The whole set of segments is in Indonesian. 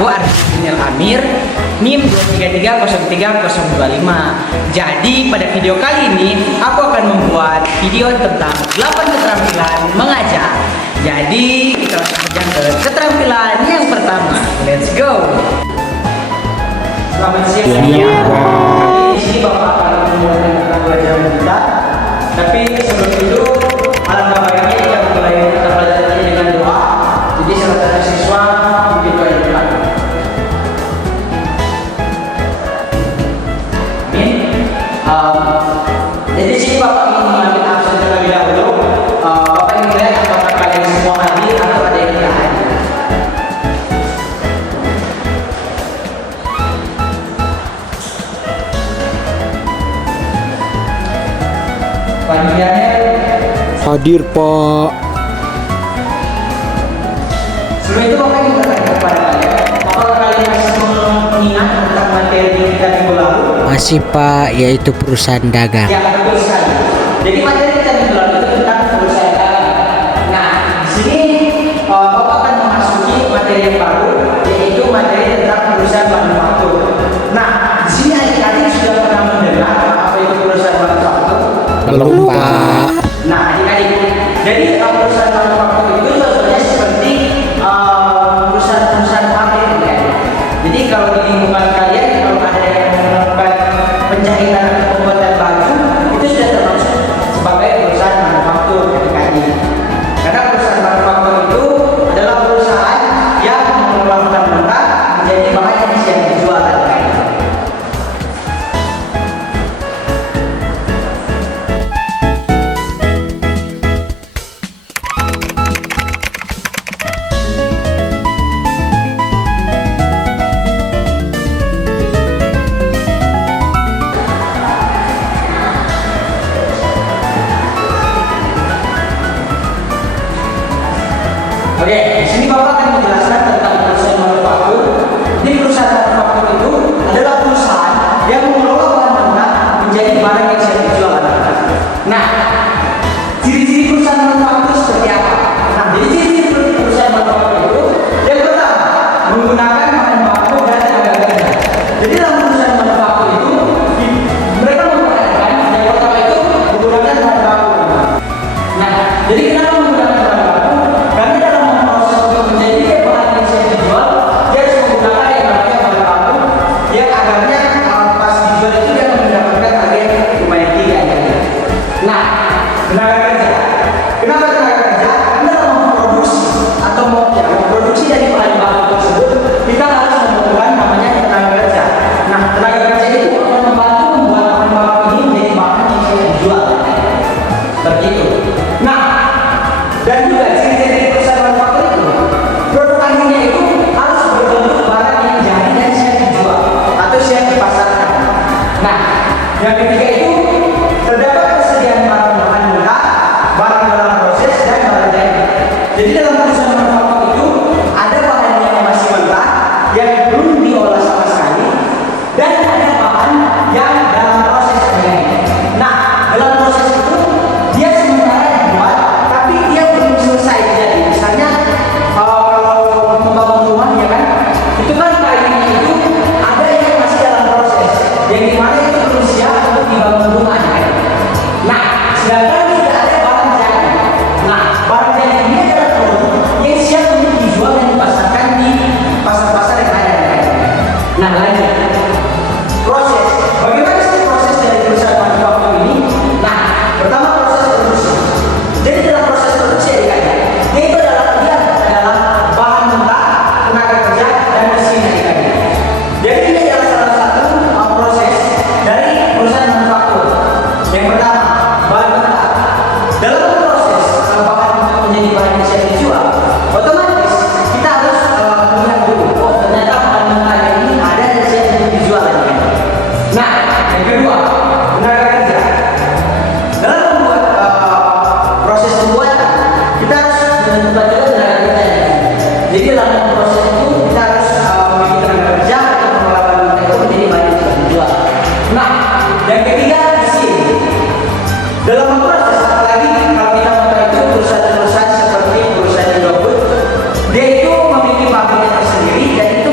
aku Arif Amir, NIM 233030025. Jadi pada video kali ini aku akan membuat video tentang 8 keterampilan mengajar. Jadi kita langsung saja ke keterampilan yang pertama. Let's go. Selamat siang semuanya. Di sini Bapak akan memulai tentang pelajaran kita. Tapi sebelum itu, alangkah baiknya kita mulai mata pelajaran ini dengan doa. Jadi salah satu siswa mungkin doa yang depan. Jadi sini Bapak ingin mengambil absen terlebih dahulu. Bapak ingin melihat apakah kalian semua hadir atau ada yang tidak hadir. Panggilannya hadir, Pak. sebelum itu Bapak ingin bertanya kepada kalian, apakah kalian masih mengingat tentang materi kita minggu lalu? Masih, Pak, yaitu perusahaan dagang. Ya, betul sekali. Jadi materi kita minggu lalu itu tentang perusahaan dagang. Nah, di sini Bapak akan memasuki materi yang baru, yaitu materi tentang perusahaan manufaktur. Nah, di sini adik-adik sudah pernah mendengar apa itu perusahaan manufaktur? Belum, Pak. Nah, adik-adik, jadi perusahaan manufaktur itu contohnya seperti perusahaan-perusahaan pabrik, ya. Jadi kalau di lingkungan kalian, kalau ada yang melakukan penjahitan atau pembuatan baju, itu sudah termasuk sebagai perusahaan manufaktur, adik-adik. Karena perusahaan manufaktur itu adalah perusahaan yang mengeluarkan mentah menjadi bahan yang siap dijual, adik-adik. Oke, di sini Bapak akan menjelaskan tentang perusahaan manufaktur. Di perusahaan manufaktur itu adalah perusahaan yang mengelola bahan mentah menjadi barang yang siap dijual. Nah, ciri-ciri perusahaan manufaktur seperti apa? Nah, jadi ciri-ciri perusahaan manufaktur itu yang pertama, menggunakan bahan baku dan tenaga kerja. Jadi dalam perusahaan manufaktur itu mereka menggunakan yang pertama itu menggunakan bahan baku. Nah, jadi kenapa menggunakan bahan baku? Karena dalam proses untuk menjadi bahan yang siap dijual, dia harus menggunakan yang namanya bahan baku yang agarnya pas dijual itu dia mendapatkan harga yang lumayan tinggi. Nah, tenaga kerja. Kenapa tenaga kerja? Karena dalam memproduksi atau memproduksi dari bahan baku tersebut, kita harus membutuhkan namanya tenaga kerja. Nah, tenaga kerja itu akan membantu membuat bahan baku ini menjadi bahan yang siap dijual. Seperti itu. Nah, dan juga ciri-ciri perusahaan manufaktur itu, produk akhirnya itu harus berbentuk barang yang jadi dan siap dijual atau siap dipasarkan. Nah, yang ketiga itu terdapat persediaan barang bahan mentah, barang dalam proses dan barang jadi. Jadi dalam perusahaan manufaktur itu ada bahan yang masih mentah yang belum diolah sama sekali dan ada bahan yang dalam proses menjadi. Nah, dalam proses itu dia sementara dibuat tapi dia belum selesai jadi. Misalnya kalau membangun rumah, ya kan, itu kan kayunya itu ada yang masih dalam proses, yang dimana itu belum siap untuk dibangun rumah, ya kan? Nah, sedangkan tidak ada barang jadi. Nah, barang jadi ini adalah produk yang siap untuk dijual dan dipasarkan di pasar-pasar yang ada, ya kan? Nah, lanjut proses. Bagaimana sih proses dari perusahaan manufaktur ini? Nah, pertama proses produksi. Jadi dalam proses produksi, ya, dia itu adalah bahan mentah, tenaga kerja, dan mesin, ya. Jadi ini adalah salah satu proses dari perusahaan manufaktur. Yang pertama, bahan mentah. Dalam proses bahan menjadi bahan yang siap dijual, otomatis kita harus melihat dulu, oh ternyata bahan mentah ini ada dan siap untuk dijual, ya. Nah, yang kedua, tenaga kerja. Dalam membuat proses pembuatan, kita harus menentukan juga tenaga kerja. Jadi dalam proses itu kita harus memiliki tenaga kerja untuk mengolah bahan mentah itu menjadi bahan yang siap dijual. Nah, yang ketiga, mesin. Dalam proses, apalagi kalau kita membuat itu perusahaan-perusahaan seperti perusahaan Indofood, dia itu memiliki pabriknya tersendiri dan itu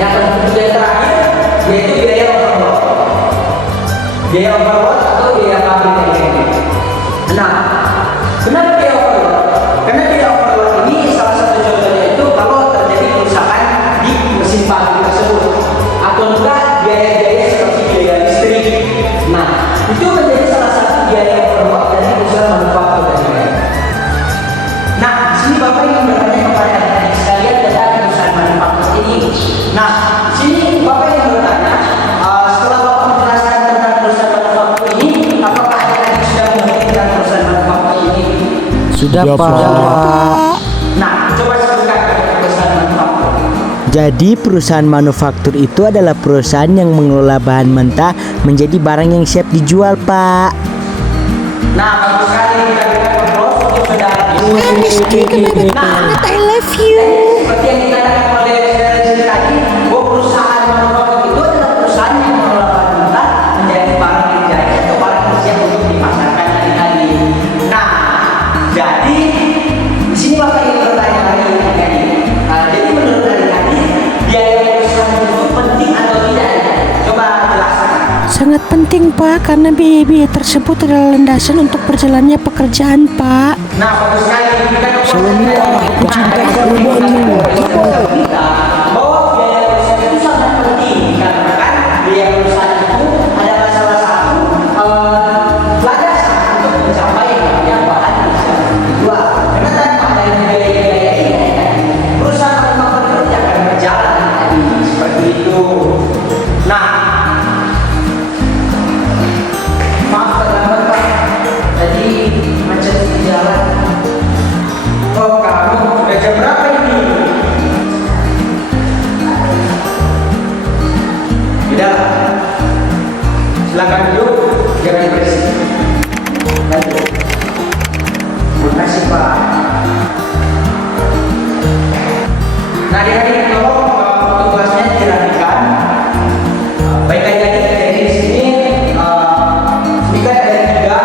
Yang ketiga yang terakhir yaitu biaya overload. Biaya overload atau biaya pabrik ini. Nah, kenapa biaya overload? Karena biaya overload ini salah satu contohnya itu kalau terjadi kerusakan di mesin pabrik tersebut atau enggak biaya-biaya seperti biaya listrik. Nah, itu menjadi salah satu biaya overload dari perusahaan manufaktur tadi. Nah, di sini Bapak ingin bertanya kepada adik-adik sekalian tentang perusahaan manufaktur ini. Nah, di sini Bapak ingin bertanya, setelah Bapak menjelaskan tentang perusahaan manufaktur ini, apakah adik-adik sudah mengerti tentang perusahaan manufaktur ini? Sudah, Ya, Pak. Nah, coba sebutkan perusahaan manufaktur. Jadi perusahaan manufaktur itu adalah perusahaan yang mengelola bahan mentah menjadi barang yang siap dijual, Pak. Nah, bagus sekali kita berikan aplaus untuk saudara. Nah, I love you. seperti yang dikatakan oleh saudara tadi, bahwa perusahaan manufaktur itu adalah perusahaan yang mengelola bahan mentah menjadi barang yang jadi atau barang yang siap untuk dipasarkan tadi. Nah, jadi di sini Bapak ingin bertanya lagi tadi. Jadi menurut adik-adik, biaya perusahaan itu penting atau tidak? Coba jelaskan. Sangat penting, Pak, karena biaya-biaya tersebut adalah landasan untuk berjalannya pekerjaan, Pak. Nah, bagus sekali. Aku cinta kamu. Bahwa biaya perusahaan itu sangat penting dikarenakan biaya perusahaan itu adalah salah satu landasan untuk mencapai yang namanya bahan yang bisa dijual. Karena tanpa adanya biaya-biaya ini, perusahaan manufaktur tidak akan berjalan tadi seperti itu. Nah, maaf terlambat Pak. Tadi macet di jalan. Oh kamu, udah jam berapa ini? Udah, silakan duduk, jangan berisik. Lanjut. Terima kasih Pak. Nah, adik-adik tolong tugasnya dirapikan. Baik adik-adik, jadi di sini ini kan ada tiga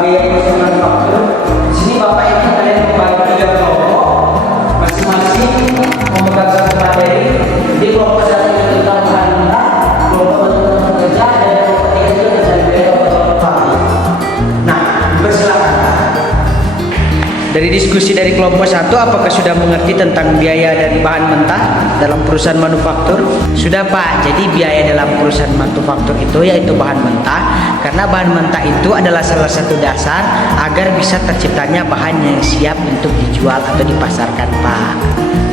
biaya perusahaan manufaktur. Di sini Bapak ingin kalian membagi tiga kelompok, masing-masing memegang satu materi. Di kelompok satu itu tentang bahan mentah, kelompok kedua tentang kerja, dan kelompok ketiga itu tentang biaya overload pabrik. Nah, bersilakan. Dari diskusi dari kelompok satu, apakah sudah mengerti tentang biaya dari bahan mentah dalam perusahaan manufaktur? Sudah Pak, jadi biaya dalam perusahaan manufaktur itu yaitu bahan mentah, karena bahan mentah itu adalah salah satu dasar agar bisa terciptanya bahan yang siap untuk dijual atau dipasarkan Pak.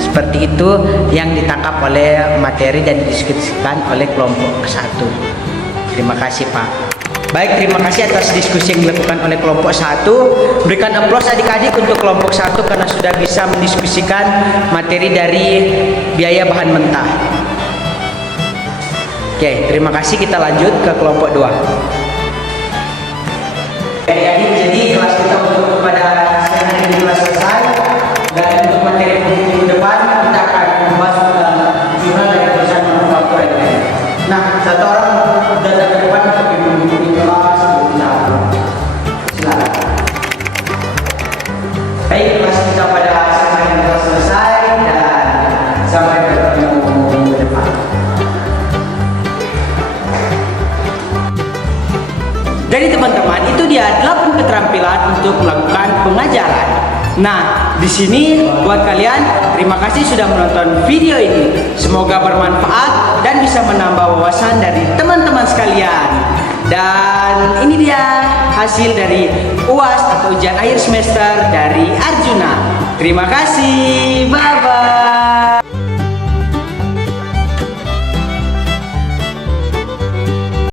Seperti itu yang ditangkap oleh materi dan didiskusikan oleh kelompok satu. Terima kasih Pak. Baik, terima kasih atas diskusi yang dilakukan oleh kelompok satu. Berikan aplaus adik-adik untuk kelompok satu karena sudah bisa mendiskusikan materi dari biaya bahan mentah. Oke, terima kasih. Kita lanjut ke kelompok 2. Adik-adik, jadi kelas kita untuk pada siang hari ini telah selesai. Dan untuk materi minggu depan kita akan membahas tentang jurnal dari perusahaan manufaktur ini. Nah, satu orang datang ke depan untuk memimpin kelas. Silakan. Baik, kelas kita pada siang hari ini telah selesai dan sampai bertemu minggu depan. Jadi teman-teman, itu dia 8 keterampilan untuk melakukan pengajaran. Nah, di sini buat kalian, terima kasih sudah menonton video ini. Semoga bermanfaat dan bisa menambah wawasan dari teman-teman sekalian. Dan ini dia hasil dari UAS atau ujian akhir semester dari Arjuna. Terima kasih, bye-bye.